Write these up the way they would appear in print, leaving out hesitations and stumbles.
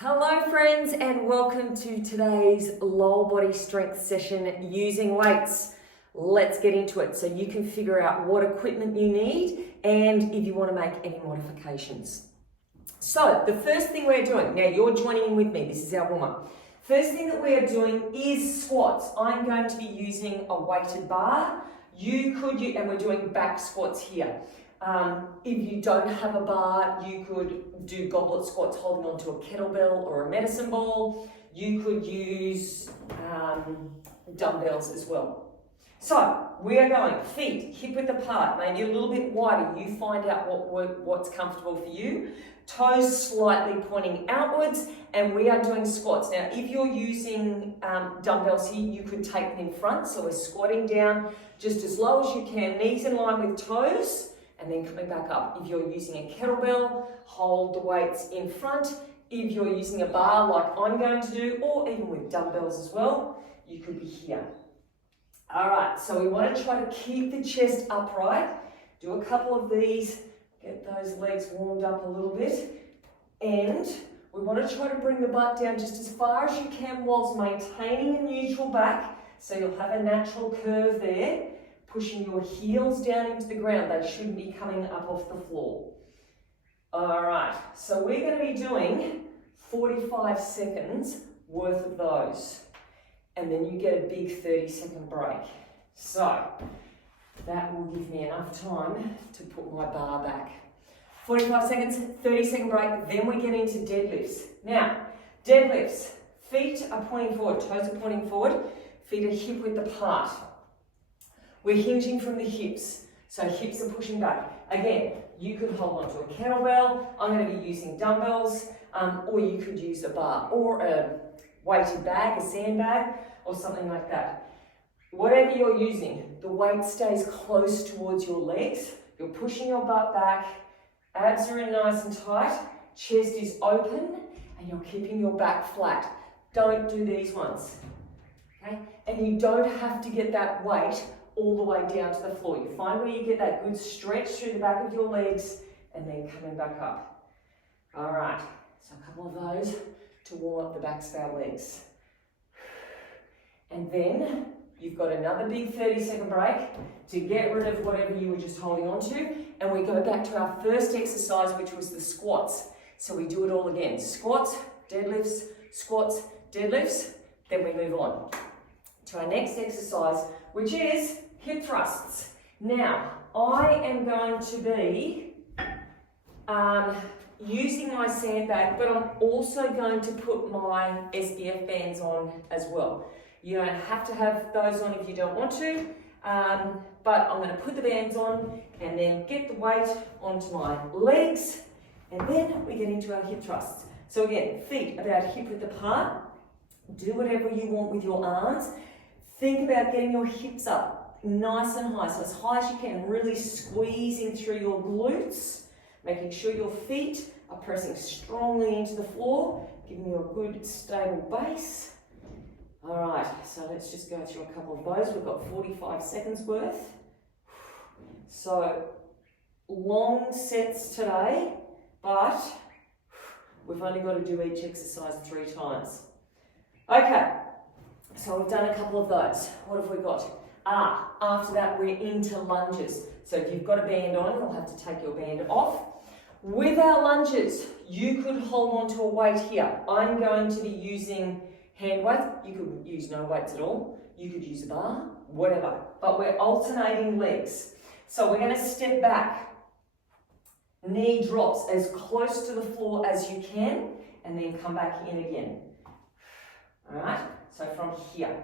Hello friends, and welcome to today's lower body strength session using weights. Let's get into it so you can figure out what equipment you need and if you want to make any modifications. So the first thing we're doing, now you're joining in with me, this is our warm-up. First thing that we are doing is squats. I'm going to be using a weighted bar. And we're doing back squats here. If you don't have a bar, you could do goblet squats holding onto a kettlebell or a medicine ball. You could use dumbbells as well. So we are going feet hip width apart, maybe a little bit wider. You find out what's comfortable for you. Toes slightly pointing outwards, and we are doing squats. Now, if you're using dumbbells here, you could take them in front. So we're squatting down just as low as you can, knees in line with toes, and then coming back up. If you're using a kettlebell, hold the weights in front. If you're using a bar like I'm going to do, or even with dumbbells as well, you could be here. All right, so we want to try to keep the chest upright. Do a couple of these, get those legs warmed up a little bit. And we want to try to bring the butt down just as far as you can whilst maintaining a neutral back. So you'll have a natural curve there. Pushing your heels down into the ground. They shouldn't be coming up off the floor. All right, so we're going to be doing 45 seconds worth of those. And then you get a big 30-second break. So that will give me enough time to put my bar back. 45 seconds, 30-second break, then we get into deadlifts. Now, deadlifts, feet are pointing forward, toes are pointing forward, feet are hip width apart. We're hinging from the hips, so hips are pushing back. Again, you could hold onto a kettlebell. I'm going to be using dumbbells, or you could use a bar or a weighted bag, a sandbag, or something like that. Whatever you're using, the weight stays close towards your legs. You're pushing your butt back, abs are in nice and tight, chest is open, and you're keeping your back flat. Don't do these ones, okay? And you don't have to get that weight all the way down to the floor. You find where you get that good stretch through the back of your legs and then coming back up. All right, so a couple of those to warm up the backs of our legs. And then you've got another big 30-second break to get rid of whatever you were just holding on to. And we go back to our first exercise, which was the squats. So we do it all again. Squats, deadlifts, then we move on to our next exercise, which is hip thrusts. Now, I am going to be using my sandbag, but I'm also going to put my SBF bands on as well. You don't have to have those on if you don't want to, but I'm going to put the bands on and then get the weight onto my legs, and then we get into our hip thrusts. So again, feet about hip width apart. Do whatever you want with your arms. Think about getting your hips up nice and high, so as high as you can, really squeezing through your glutes, making sure your feet are pressing strongly into the floor, giving you a good stable base. All right, so let's just go through a couple of those. We've got 45 seconds worth. So long sets today, but we've only got to do each exercise 3 times. Okay. So we've done a couple of those. What have we got? After that we're into lunges. So if you've got a band on, you'll have to take your band off. With our lunges, you could hold on to a weight here. I'm going to be using hand weight. You could use no weights at all. You could use a bar, whatever. But we're alternating legs. So we're going to step back. Knee drops as close to the floor as you can, and then come back in again. All right? So from here,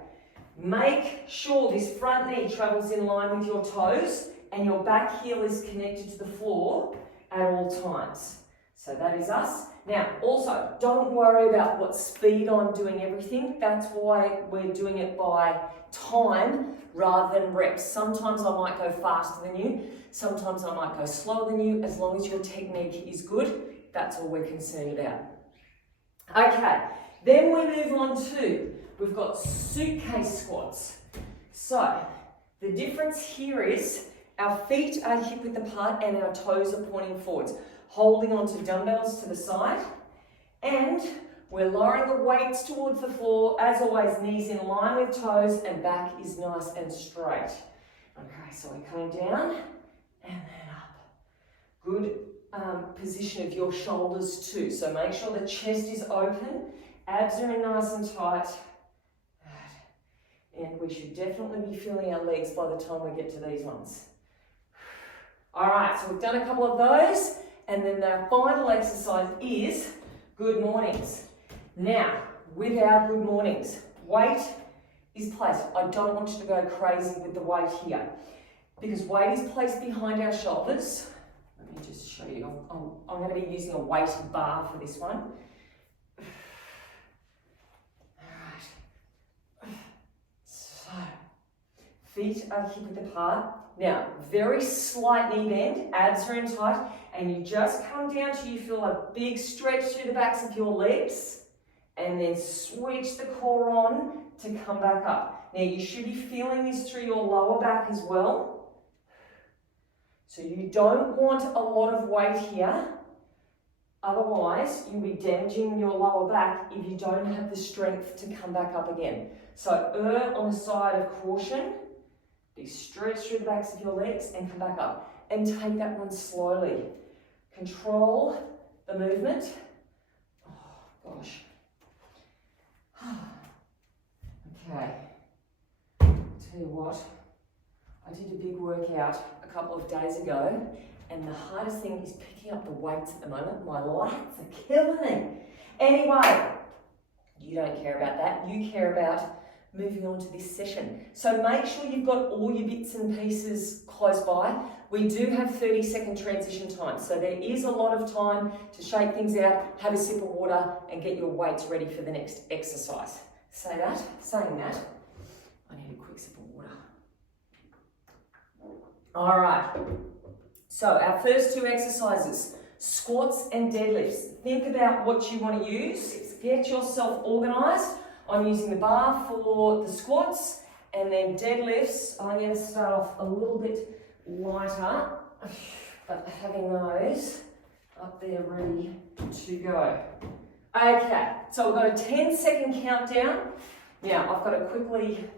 make sure this front knee travels in line with your toes and your back heel is connected to the floor at all times. So that is us. Now, also, don't worry about what speed I'm doing everything. That's why we're doing it by time rather than reps. Sometimes I might go faster than you. Sometimes I might go slower than you. As long as your technique is good, that's all we're concerned about. Okay, then we move on to we've got suitcase squats. So the difference here is our feet are hip width apart and our toes are pointing forwards, holding onto dumbbells to the side, and We're lowering the weights towards the floor. As always, knees in line with toes and back is nice and straight. Okay, so we're coming down and then up. Good position of your shoulders too. So make sure the chest is open, abs are in nice and tight. And we should definitely be feeling our legs by the time we get to these ones. All right, so we've done a couple of those, and then the final exercise is good mornings. Now, with our good mornings, weight is placed. I don't want you to go crazy with the weight here, because weight is placed behind our shoulders. Let me just show you. I'm going to be using a weighted bar for this one. Feet are hip width apart. Now, very slight knee bend, abs are in tight, and you just come down till you feel a big stretch through the backs of your legs, and then switch the core on to come back up. Now, you should be feeling this through your lower back as well. So you don't want a lot of weight here. Otherwise, you'll be damaging your lower back if you don't have the strength to come back up again. So err on the side of caution. Big stretch through the backs of your legs and come back up. And take that one slowly. Control the movement. Oh, gosh. Okay. Tell you what, I did a big workout a couple of days ago, and the hardest thing is picking up the weights at the moment. My lats are killing me. Anyway, you don't care about that. You care about moving on to this session. So make sure you've got all your bits and pieces close by. We do have 30-second transition time, so there is a lot of time to shake things out, have a sip of water, and get your weights ready for the next exercise. Saying that, I need a quick sip of water. All right, so our first two exercises, squats and deadlifts. Think about what you want to use. Get yourself organized. I'm using the bar for the squats, and then deadlifts, I'm going to start off a little bit lighter, but having those up there ready to go. Okay, so we've got a 10-second countdown. Now, I've got to quickly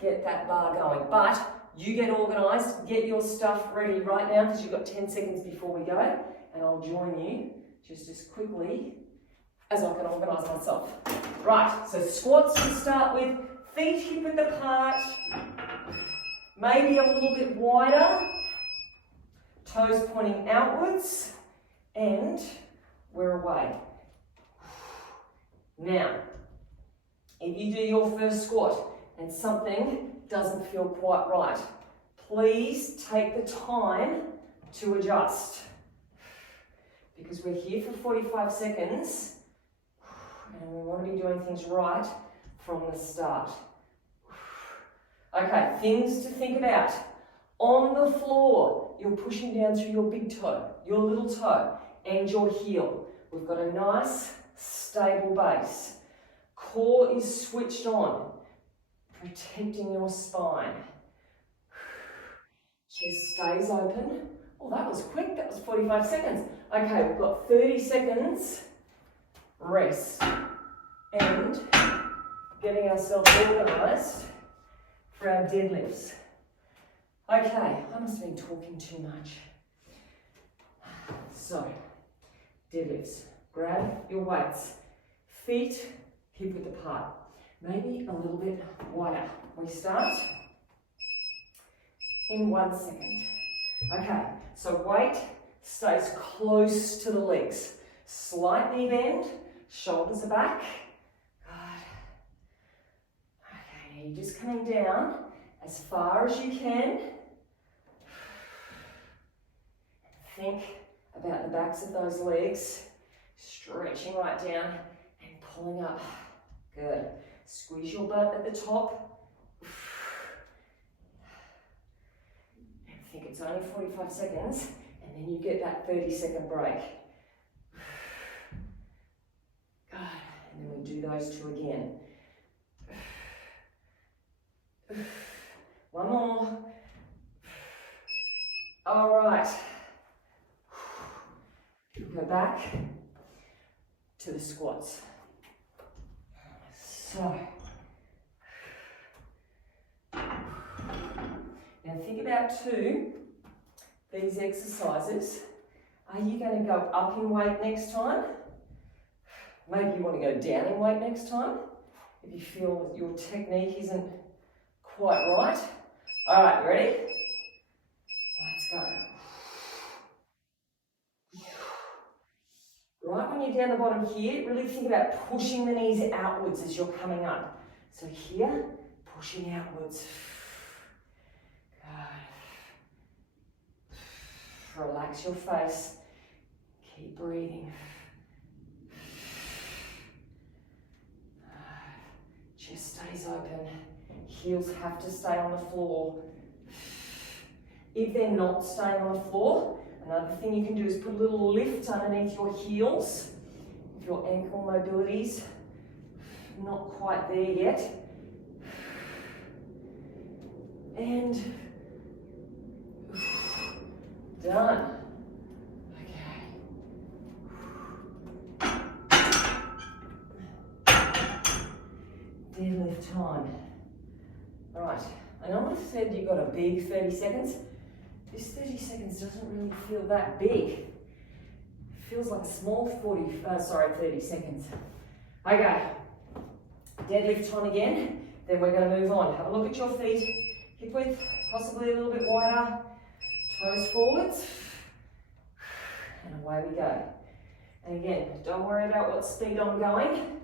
get that bar going, but you get organised, get your stuff ready right now, because you've got 10 seconds before we go, and I'll join you just as quickly as I can organise myself. Right, so squats to start with, feet hip width apart, maybe a little bit wider, toes pointing outwards, and we're away. Now, if you do your first squat and something doesn't feel quite right, please take the time to adjust, because we're here for 45 seconds and we want to be doing things right from the start. Okay, things to think about. On the floor, you're pushing down through your big toe, your little toe, and your heel. We've got a nice, stable base. Core is switched on, protecting your spine. Chest stays open. Oh, that was quick. That was 45 seconds. Okay, we've got 30 seconds. Rest. And getting ourselves organised for our deadlifts. Okay, I must have been talking too much. So, deadlifts. Grab your weights. Feet hip width apart. Maybe a little bit wider. We start in 1 second. Okay, so weight stays close to the legs. Slight knee bend, shoulders are back. Good. Okay, now you're just coming down as far as you can. Think about the backs of those legs, stretching right down and pulling up. Good. Squeeze your butt at the top. And think it's only 45 seconds, and then you get that 30-second break. Good. And then we do those two again. One more. All right. Go back to the squats. So, now think about these exercises. Are you going to go up in weight next time? Maybe you want to go down in weight next time if you feel that your technique isn't quite right. All right, you ready? Let's go. Right when you're down the bottom here, really think about pushing the knees outwards as you're coming up. So here, pushing outwards. Good. Relax your face. Keep breathing. Chest stays open. Heels have to stay on the floor. If they're not staying on the floor, another thing you can do is put a little lift underneath your heels. If your ankle mobility's not quite there yet. And done. Deadlift time. All right, I know I said you got a big 30 seconds. This 30 seconds doesn't really feel that big. It feels like a small 30 seconds. Okay, deadlift time again. Then we're going to move on. Have a look at your feet. Hip width, possibly a little bit wider. Toes forwards. And away we go. And again, don't worry about what speed I'm going.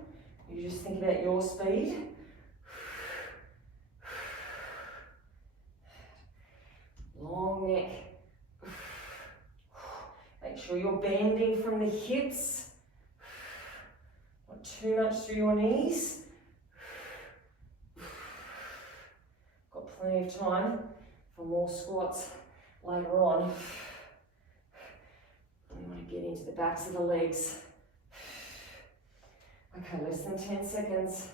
You just think about your speed. Long neck. Make sure you're bending from the hips. Not too much through your knees. Got plenty of time for more squats later on. We want to get into the backs of the legs. Okay, less than 10 seconds.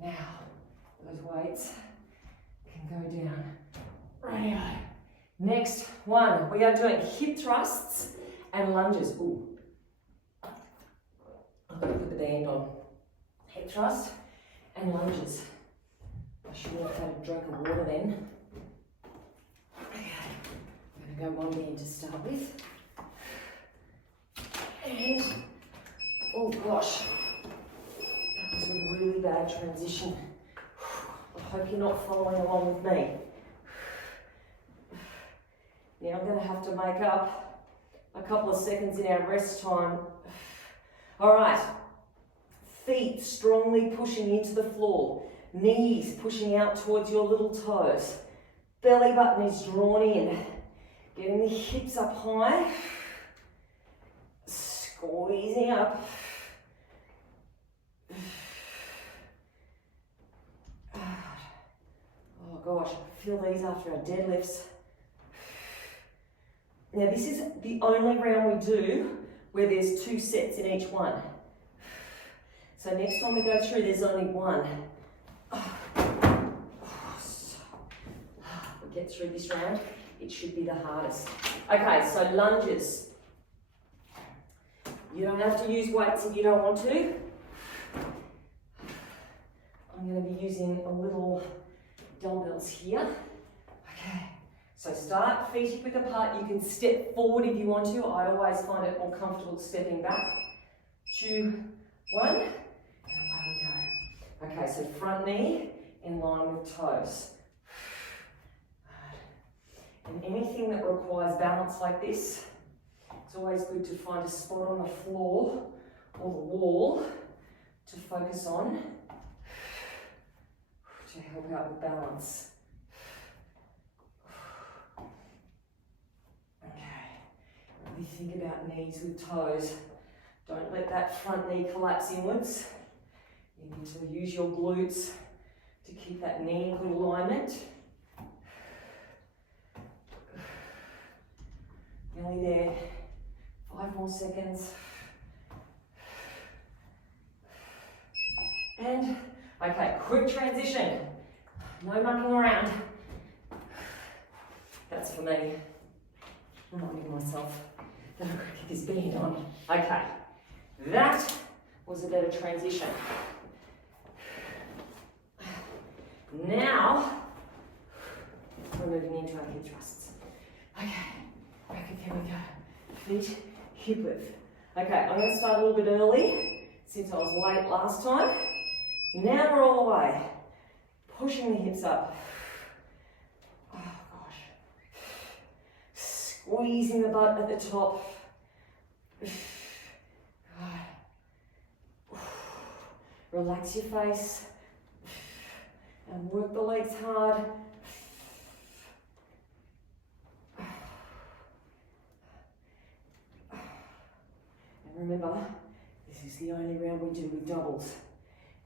Now, those weights can go down. Righto. Next one, we are doing hip thrusts and lunges. Ooh. I'm going to put the band on. Hip thrust and lunges. I should have had a drink of water then. I'm going to go one band to start with. And, oh gosh, that was a really bad transition. I hope you're not following along with me. Now I'm going to have to make up a couple of seconds in our rest time. All right, feet strongly pushing into the floor, knees pushing out towards your little toes. Belly button is drawn in, getting the hips up high, squeezing up. Oh gosh, I feel these after our deadlifts. Now this is the only round we do where there's 2 sets in each one. So next time we go through, there's only one. We get through this round, it should be the hardest. Okay, so lunges. You don't have to use weights if you don't want to. I'm going to be using a little dumbbells here. Okay, so start feet hip width apart. You can step forward if you want to. I always find it more comfortable stepping back. 2, 1, and away we go. Okay, so front knee in line with toes. And anything that requires balance like this, it's always good to find a spot on the floor or the wall to focus on to help out with balance. Okay, really think about knees with toes. Don't let that front knee collapse inwards. You need to use your glutes to keep that knee in good alignment. Nearly there. 5 more seconds. And, okay, quick transition. No mucking around. That's for me. reminding myself that I've got to get this band on. Okay, that was a better transition. Now, we're moving into our hip thrusts. Okay, back again we go. Feet, hip width. Okay, I'm going to start a little bit early since I was late last time. Now we're all the way. Pushing the hips up. Oh gosh. Squeezing the butt at the top. Relax your face. And work the legs hard. And remember, this is the only round we do with doubles.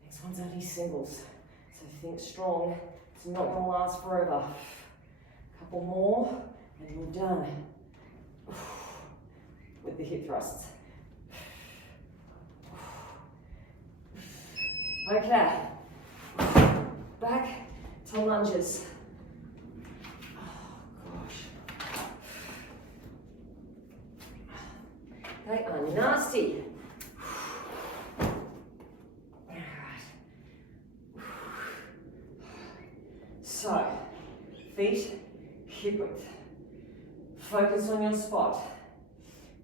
Next one's only singles. So think strong. It's not going to last forever. Couple more and we're done with the hip thrusts. Okay. Back to lunges. Oh gosh. They are nasty. So, feet, hip width. Focus on your spot.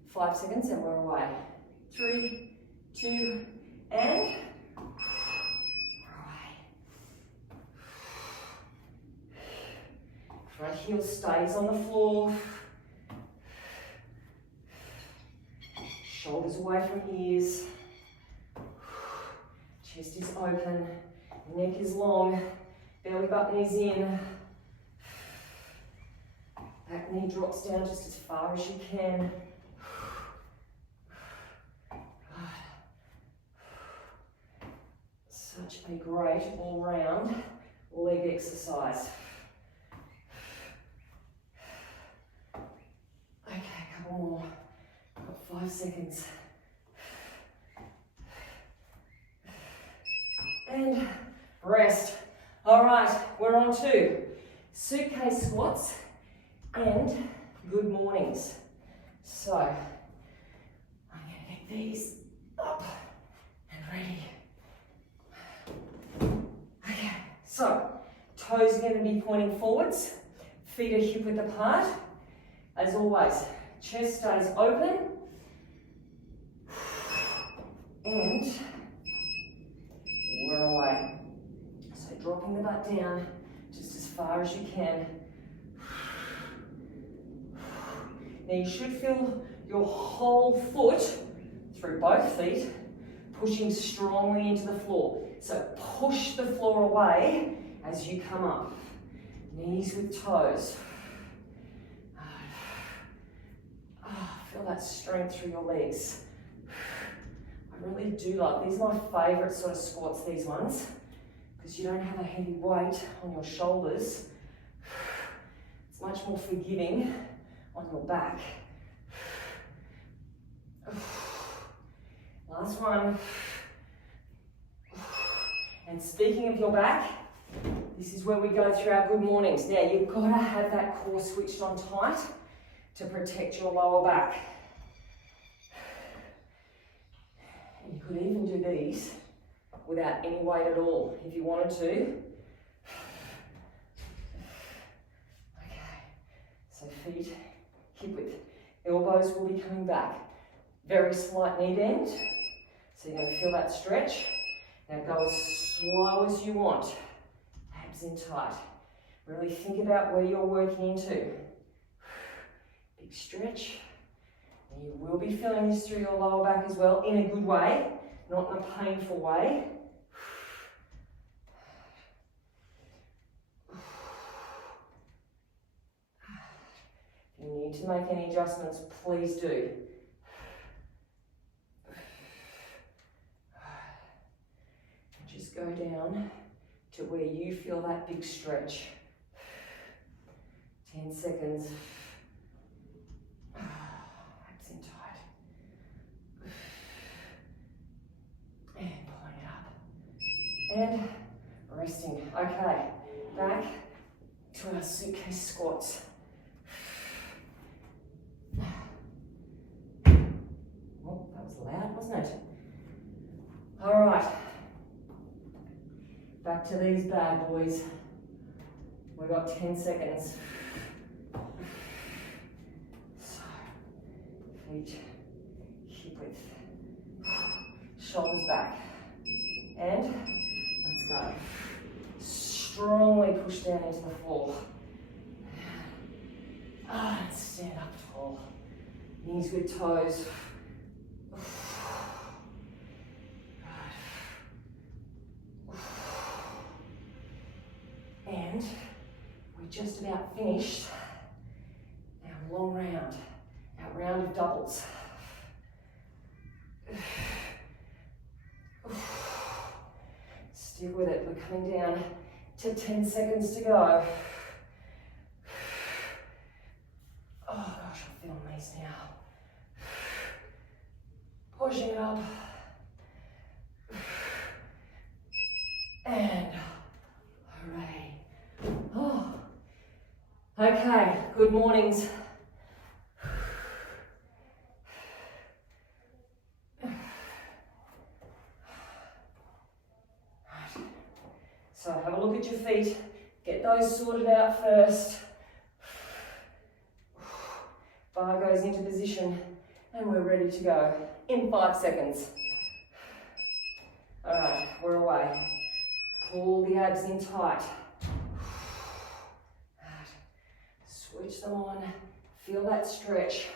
5 seconds and we're away. 3, 2, and right heel stays on the floor. Shoulders away from ears. Chest is open. Neck is long. Belly button is in. Back knee drops down just as far as you can. Such a great all-round leg exercise. Okay, a couple more. Got 5 seconds. And rest. All right, we're on to suitcase squats and good mornings. So, I'm going to get these up and ready. Okay, so toes are going to be pointing forwards, feet are hip width apart. As always, chest stays open and we're away. So dropping the butt down just as far as you can. Now you should feel your whole foot through both feet pushing strongly into the floor. So push the floor away as you come up. Knees with toes. Feel that strength through your legs. I really do like, these are my favourite sort of squats, these ones, because you don't have a heavy weight on your shoulders. It's much more forgiving on your back. Last one. And speaking of your back, this is where we go through our good mornings. Now you've got to have that core switched on tight to protect your lower back. And you could even do these without any weight at all if you wanted to. Okay, so feet hip width. Elbows will be coming back. Very slight knee bend. So you're going to feel that stretch. Now go as slow as you want. Abs in tight. Really think about where you're working into. Big stretch. And you will be feeling this through your lower back as well, in a good way, not in a painful way. If you need to make any adjustments, please do. And just go down to where you feel that big stretch. 10 seconds. Abs in tight. And pulling it up. And resting. Okay, back to our suitcase squats. to these bad boys. We've got 10 seconds. So, feet hip width, shoulders back, and let's go. Strongly push down into the floor. And stand up tall. Knees with toes. And we're just about finished our long round, our round of doubles. Stick with it, we're coming down to 10 seconds to go. Oh gosh, I'm feeling these now. Pushing it up. And hooray. Oh. Okay, good mornings. So have a look at your feet, get those sorted out first. Bar goes into position and we're ready to go in 5 seconds. All right, we're away. Pull the abs in tight. Right. Switch them on, feel that stretch,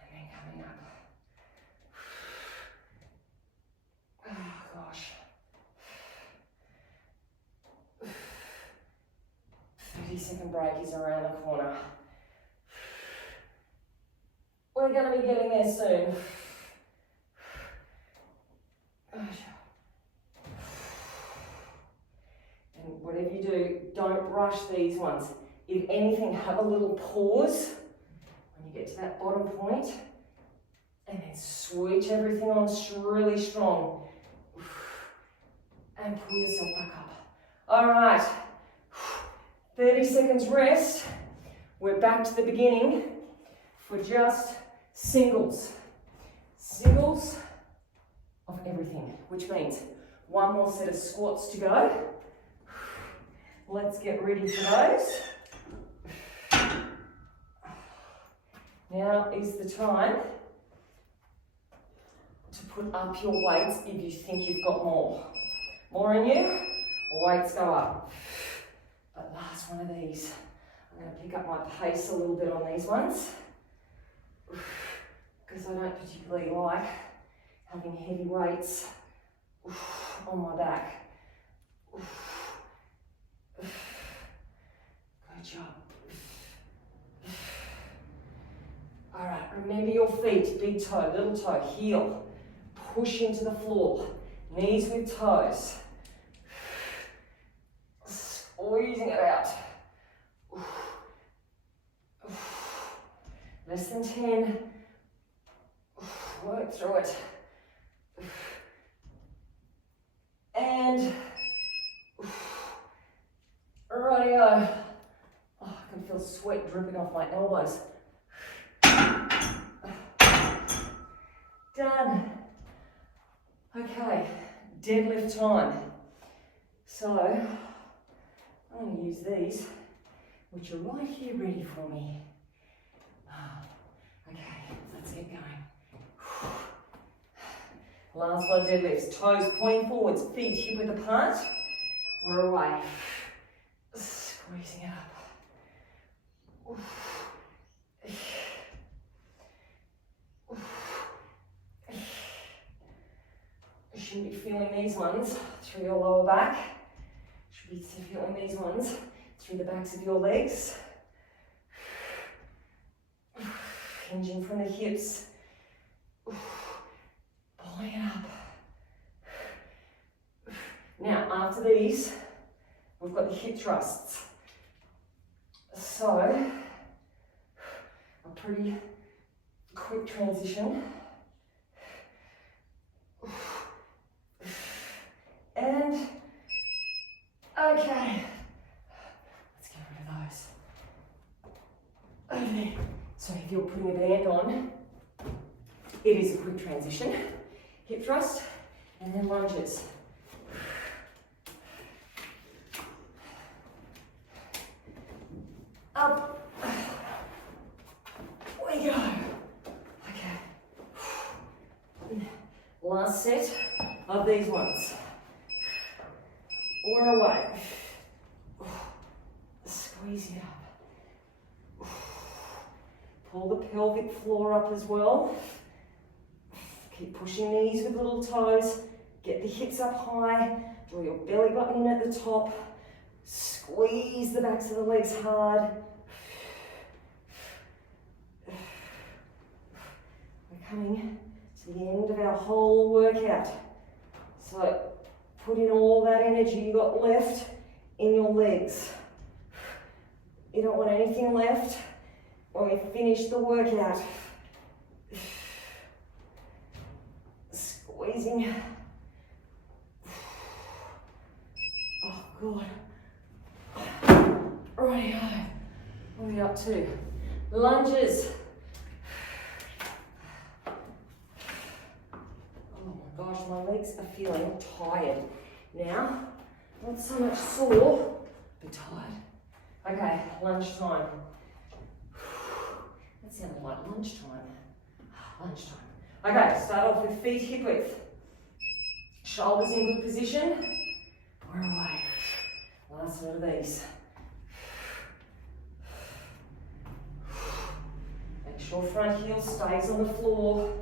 and then coming up. Oh gosh. 30-second break is around the corner. We're going to be getting there soon. And whatever you do, don't rush these ones. If anything, have a little pause when you get to that bottom point, and then switch everything on really strong. And pull yourself back up. All right. 30 seconds rest. We're back to the beginning for just singles. Singles of everything, which means one more set of squats to go. Let's get ready for those. Now is the time to put up your weights if you think you've got more. More in you, weights go up. But last one of these, I'm going to pick up my pace a little bit on these ones because I don't particularly like having heavy weights on my back. Good job. All right, remember your feet, big toe, little toe, heel. Push into the floor, knees with toes. Squeezing it out. Less than 10. Work through it. And rightio. Oh, I can feel sweat dripping off my elbows. Done. Okay, deadlift time. So, I'm going to use these, which are right here ready for me. Okay, let's get going. Last low deadlifts, toes pointing forwards, feet hip width apart. We're away. Squeezing it up. You shouldn't be feeling these ones through your lower back. You should be feeling these ones through the backs of your legs. Hinging from the hips. Pulling it up. Now, after these, we've got the hip thrusts. So, a pretty quick transition. And, okay, let's get rid of those. Over there. So if you're putting a band on, it is a quick transition. Hip thrust, and then lunges. up. We go. Okay. Last set of these ones. We're away. Squeeze it up. Pull the pelvic floor up as well. Keep pushing knees with little toes. Get the hips up high. Draw your belly button in at the top. Squeeze the backs of the legs hard. We're coming to the end of our whole workout. So put in all that energy you got left in your legs. You don't want anything left when we finish the workout. Squeezing. Oh, God. Rightio. What are we up to? Lunges. Oh my gosh, my legs are feeling tired now. Not so much sore, but tired. Okay, lunge time. That sounded like lunchtime. Lunchtime. Okay, start off with feet hip width. Shoulders in good position. We're away. Last set of these. Make sure front heel stays on the floor.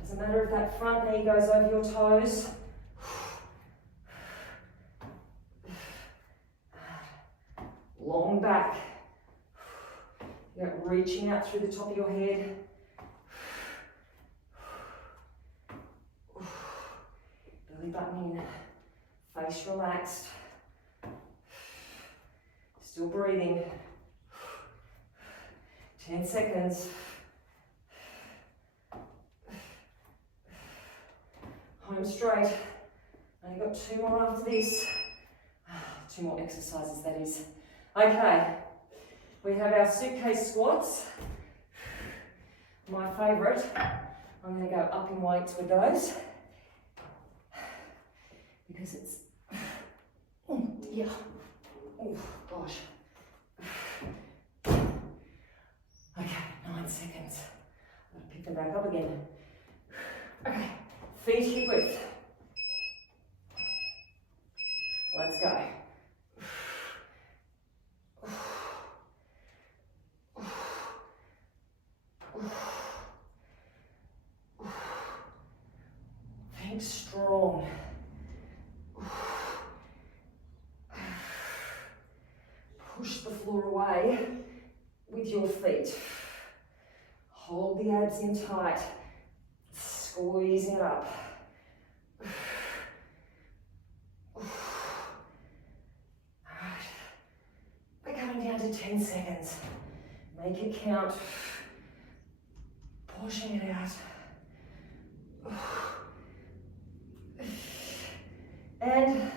Doesn't matter if that front knee goes over your toes. Long back. You're reaching out through the top of your head. Belly button in. Face relaxed. Still breathing. 10 seconds. Home straight. Only got 2 more after this. 2 more exercises, that is. Okay, we have our suitcase squats. My favourite. I'm going to go up in weights with those because it's, oh dear, oh gosh. Okay, 9 seconds. I'm going to pick them back up again. Okay, feet hip width. Let's go. Think strong. Push the floor away with your feet. Hold the abs in tight. Squeeze it up. Alright. We're coming down to 10 seconds. Make it count. Pushing it out. And,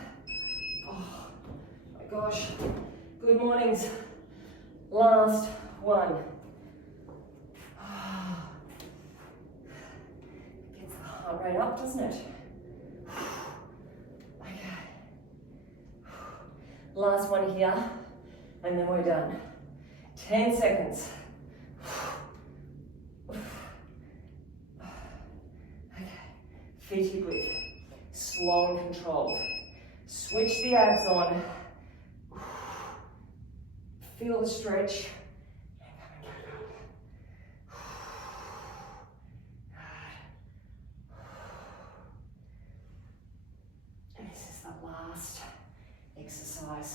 oh my gosh, good mornings. Last one. Gets the heart rate up, doesn't it? Okay. Last one here, and then we're done. 10 seconds. Okay, feet hip width. Slow and controlled. Switch the abs on. Feel the stretch. And come back up. And this is the last exercise.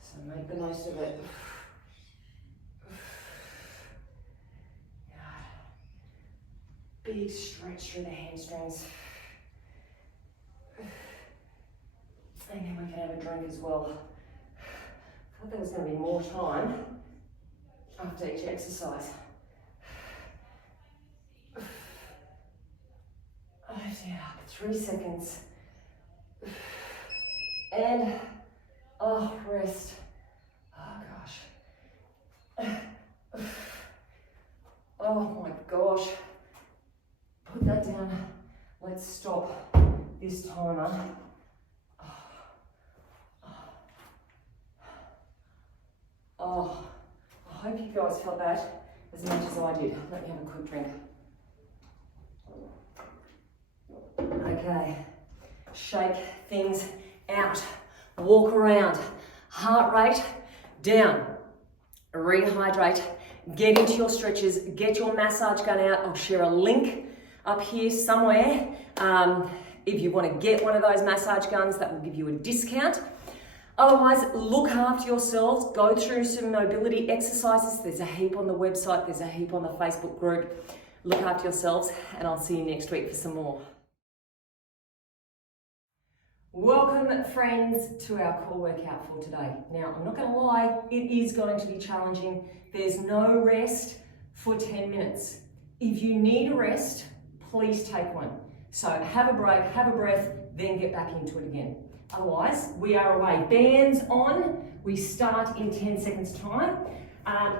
So make the most of it. Big stretch through the hamstrings. And then we can have a drink as well. I thought there was going to be more time after each exercise. Lifting it up, 3 seconds. And, oh, rest. Oh gosh. Oh my gosh. Put that down. Let's stop this timer. hope you guys felt that as much as I did. Let me have a quick drink. Okay, shake things out. Walk around. Heart rate down. Rehydrate. Get into your stretches. Get your massage gun out. I'll share a link up here somewhere. If you want to get one of those massage guns, that will give you a discount. Otherwise, look after yourselves. Go through some mobility exercises. There's a heap on the website. There's a heap on the Facebook group. Look after yourselves, and I'll see you next week for some more. Welcome, friends, to our core workout for today. Now, I'm not going to lie, it is going to be challenging. There's no rest for 10 minutes. If you need a rest, please take one. So have a break, have a breath, then get back into it again. Otherwise, we are away. Bands on. We start in 10 seconds time.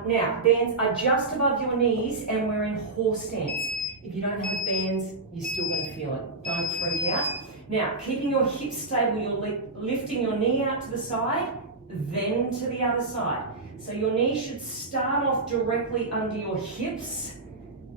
Now, bands are just above your knees and we're in horse stance. If you don't have bands, you're still going to feel it. Don't freak out. Now, keeping your hips stable, you're lifting your knee out to the side, then to the other side. So your knee should start off directly under your hips.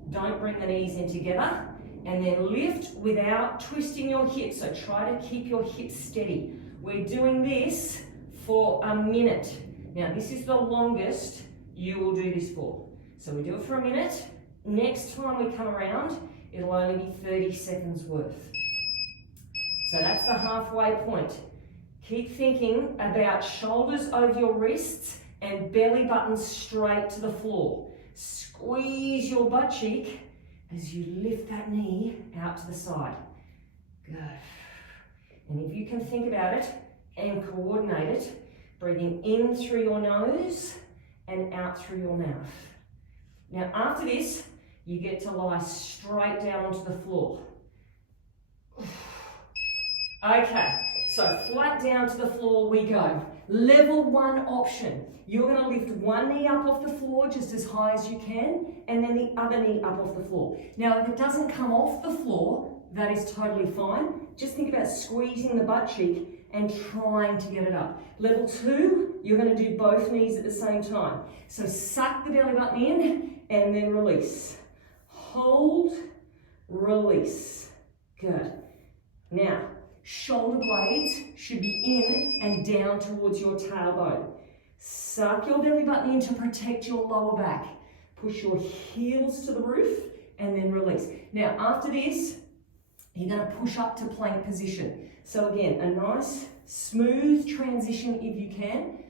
Don't bring the knees in together. And then lift without twisting your hips. So try to keep your hips steady. We're doing this for a minute. Now, this is the longest you will do this for. So we do it for a minute. Next time we come around, it'll only be 30 seconds worth. So that's the halfway point. Keep thinking about shoulders over your wrists and belly button straight to the floor. Squeeze your butt cheek as you lift that knee out to the side. Good. And if you can think about it and coordinate it, breathing in through your nose and out through your mouth. Now after this, you get to lie straight down onto the floor. Okay, so flat down to the floor we go. Level 1 option. You're going to lift one knee up off the floor just as high as you can, and then the other knee up off the floor. Now, if it doesn't come off the floor, that is totally fine. Just think about squeezing the butt cheek and trying to get it up. Level 2, you're going to do both knees at the same time. So suck the belly button in and then release. Hold, release. Good. Now, shoulder blades should be in and down towards your tailbone. Suck your belly button in to protect your lower back. Push your heels to the roof and then release. Now, after this, you're going to push up to plank position. So again, a nice, smooth transition if you can.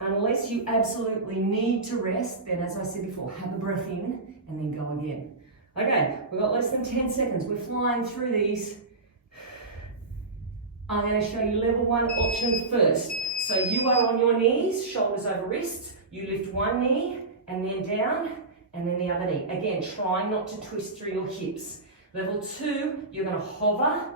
Unless you absolutely need to rest, then as I said before, have a breath in and then go again. Okay, we've got less than 10 seconds. We're flying through these. I'm going to show you level 1 option first. So you are on your knees, shoulders over wrists. You lift one knee and then down and then the other knee. Again, trying not to twist through your hips. Level 2, you're going to hover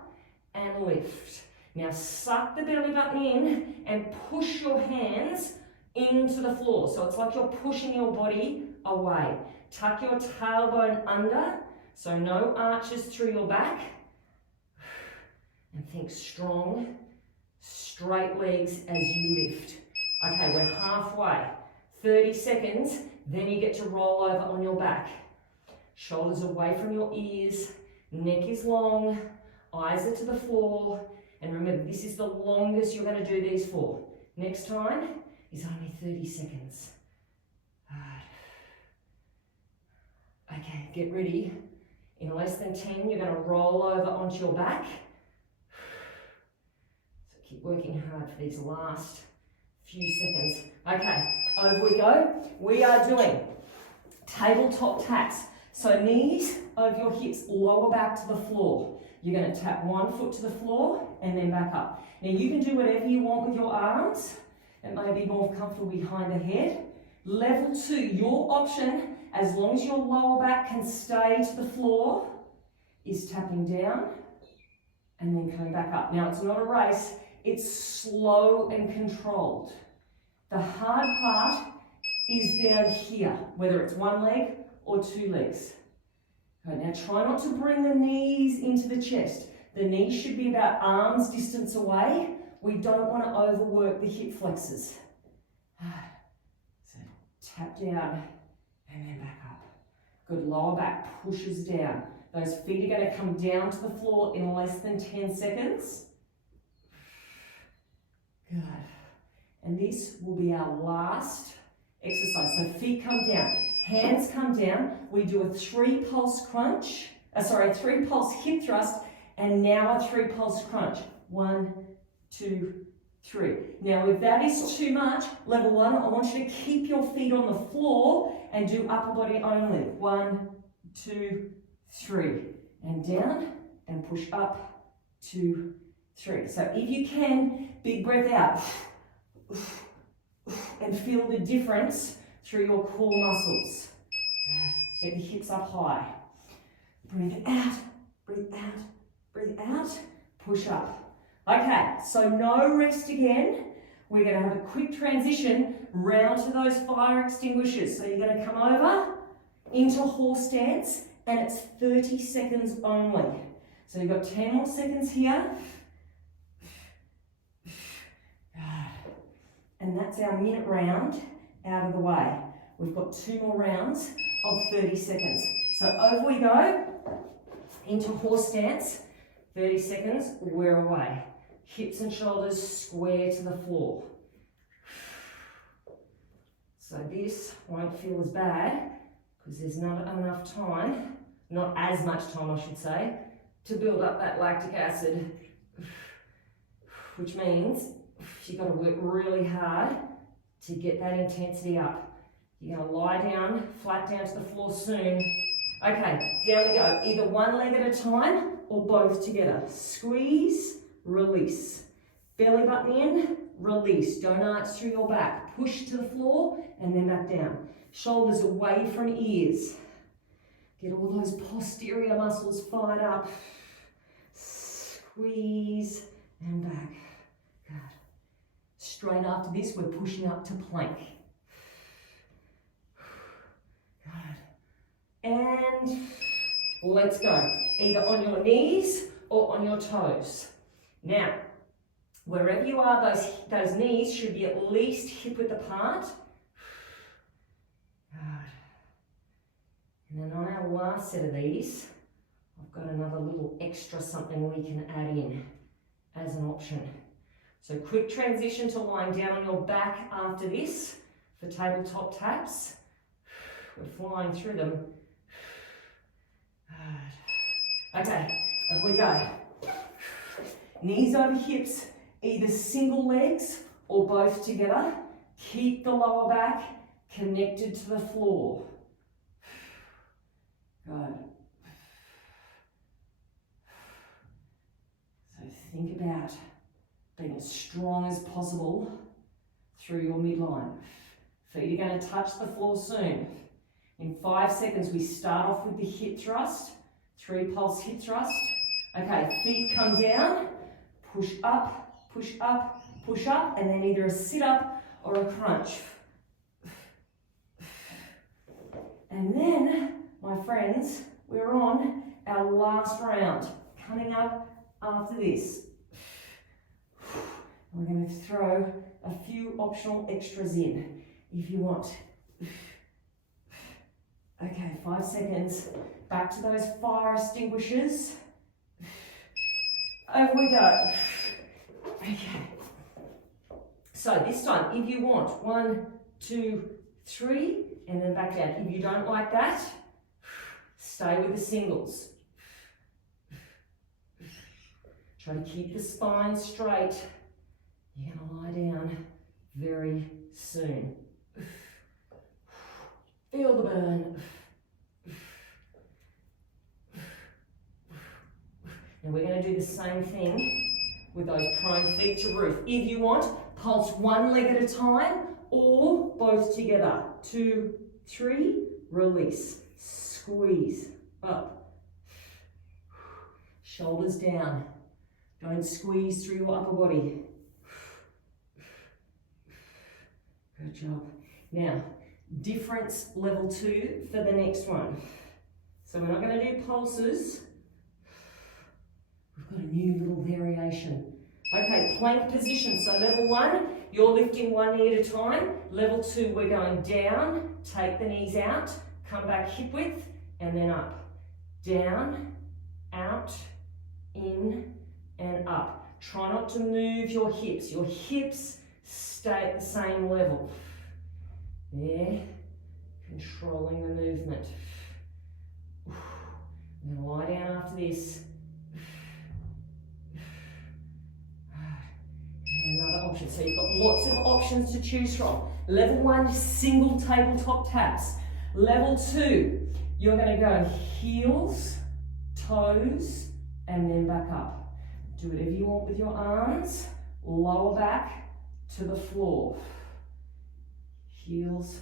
and lift. Now suck the belly button in and push your hands into the floor. So it's like you're pushing your body away. Tuck your tailbone under, so no arches through your back. And think strong, straight legs as you lift. Okay, we're halfway. 30 seconds, then you get to roll over on your back. Shoulders away from your ears, neck is long, eyes are to the floor. And remember, this is the longest you're going to do these for. Next time is only 30 seconds. Okay, get ready. In less than 10, you're going to roll over onto your back. Keep working hard for these last few seconds. Okay, over we go. We are doing tabletop taps. So knees over your hips, lower back to the floor. You're going to tap one foot to the floor and then back up. Now you can do whatever you want with your arms. It may be more comfortable behind the head. Level 2, your option, as long as your lower back can stay to the floor, is tapping down and then coming back up. Now it's not a race. It's slow and controlled. The hard part is down here, whether it's one leg or two legs. Okay, now try not to bring the knees into the chest. The knees should be about arm's distance away. We don't want to overwork the hip flexors. So tap down, and then back up. Good, lower back pushes down. Those feet are going to come down to the floor in less than 10 seconds. Good. And this will be our last exercise. So feet come down, hands come down. We do a 3 pulse crunch, 3 pulse hip thrust, and now a 3 pulse crunch. 1, 2, 3. Now if that is too much, level 1, I want you to keep your feet on the floor and do upper body only. 1, 2, 3. And down and push up, 2, 3. So if you can, big breath out. And feel the difference through your core muscles. Get the hips up high. Breathe out, breathe out, breathe out. Push up. Okay, so no rest again. We're going to have a quick transition round to those fire extinguishers. So you're going to come over into horse stance, and it's 30 seconds only. So you've got 10 more seconds here. And that's our minute round out of the way. We've got 2 more rounds of 30 seconds. So over we go into horse stance. 30 seconds, we're away. Hips and shoulders square to the floor. So this won't feel as bad because there's not enough time, not as much time I should say, to build up that lactic acid, which means you've got to work really hard to get that intensity up. You're going to lie down, flat down to the floor soon. Okay, down we go. Either one leg at a time or both together. Squeeze, release. Belly button in, release. Don't arch through your back. Push to the floor and then back down. Shoulders away from ears. Get all those posterior muscles fired up. Squeeze and back. Good. Straight after this, we're pushing up to plank. Good. And let's go. Either on your knees or on your toes. Now, wherever you are, those knees should be at least hip-width apart. Good. And then on our last set of these, I've got another little extra something we can add in as an option. So quick transition to lying down on your back after this for tabletop taps. We're flying through them. Good. Okay, up we go. Knees over hips, either single legs or both together. Keep the lower back connected to the floor. Good. So think about being as strong as possible through your midline. Feet are going to touch the floor soon. In 5 seconds, we start off with the hip thrust, 3 pulse hip thrust. Okay, feet come down, push up, push up, push up, and then either a sit up or a crunch. And then, my friends, we're on our last round, coming up after this. We're going to throw a few optional extras in if you want. Okay, 5 seconds. Back to those fire extinguishers. Over we go. Okay. So this time, if you want, 1, 2, 3, and then back down. If you don't like that, stay with the singles. Try to keep the spine straight. You're going to lie down very soon. Feel the burn. Now we're going to do the same thing with those prone feet to roof. If you want, pulse one leg at a time or both together. 2, 3, release. Squeeze up. Shoulders down. Don't squeeze through your upper body. Good job. Now, difference level 2 for the next one. So we're not going to do pulses. We've got a new little variation. Okay, plank position. So level 1, you're lifting one knee at a time. Level 2, we're going down, take the knees out, come back hip width, and then up. Down, out, in, and up. Try not to move your hips. Your hips stay at the same level. There, controlling the movement. I'm going to lie down after this. And another option. So you've got lots of options to choose from. Level 1, single tabletop taps. Level 2, you're going to go heels, toes, and then back up. Do whatever you want with your arms. Lower back to the floor. Heels,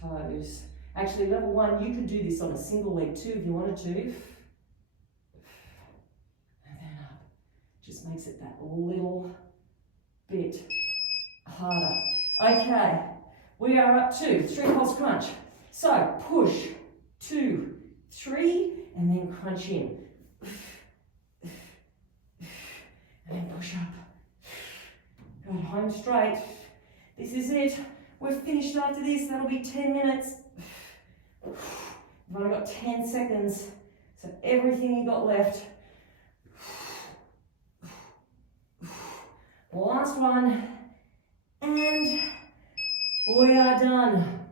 toes. Actually, level 1, you could do this on a single leg too if you wanted to. And then up. Just makes it that little bit harder. Okay, we are up to 3 pulse crunch. So push, 2, 3, and then crunch in. And then push up. Good, home straight. This is it. We're finished after this. That'll be 10 minutes. We've only got 10 seconds. So everything you got left. Last one. And we are done.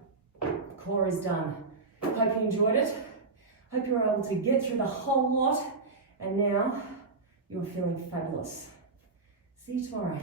Core is done. Hope you enjoyed it. Hope you were able to get through the whole lot. And now you're feeling fabulous. See you tomorrow.